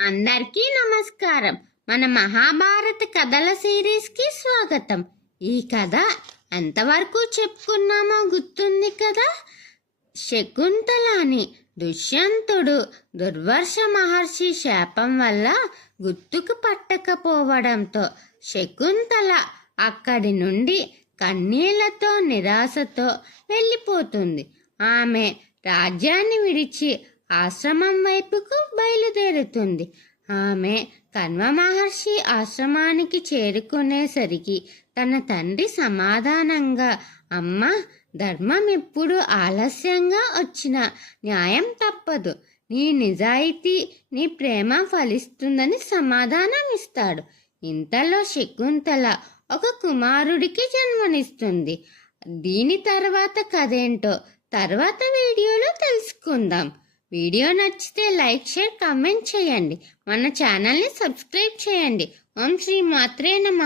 అందరికీ నమస్కారం. మన మహాభారత కథల సిరీస్కి స్వాగతం. ఈ కథ ఎంతవరకు చెప్పుకున్నామో గుర్తుంది కదా? శకుంతలాని దుష్యంతుడు దుర్వర్ష మహర్షి శాపం వల్ల గుర్తుకు పట్టకపోవడంతో శకుంతల అక్కడి నుండి కన్నీళ్ళతో నిరాశతో వెళ్ళిపోతుంది. ఆమె రాజ్యాన్ని విడిచి ఆశ్రమం వైపుకు బయలుదేరుతుంది. ఆమె కన్వ మహర్షి ఆశ్రమానికి చేరుకునేసరికి తన తండ్రి సమాధానంగా అమ్మ ధర్మం ఎప్పుడు ఆలస్యంగా వచ్చిన న్యాయం తప్పదు. నీ నిజాయితీ నీ ప్రేమ ఫలిస్తుందని సమాధానం ఇస్తాడు. ఇంతలో శకుంతల ఒక కుమారుడికి జన్మనిస్తుంది. దీని తర్వాత కథేంటో తర్వాత వీడియోలో తెలుసుకుందాం. వీడియో నచ్చితే లైక్ షేర్ కామెంట్ చేయండి. మన ఛానల్ని సబ్స్క్రైబ్ చేయండి. ఓం శ్రీ మాత్రే నమ.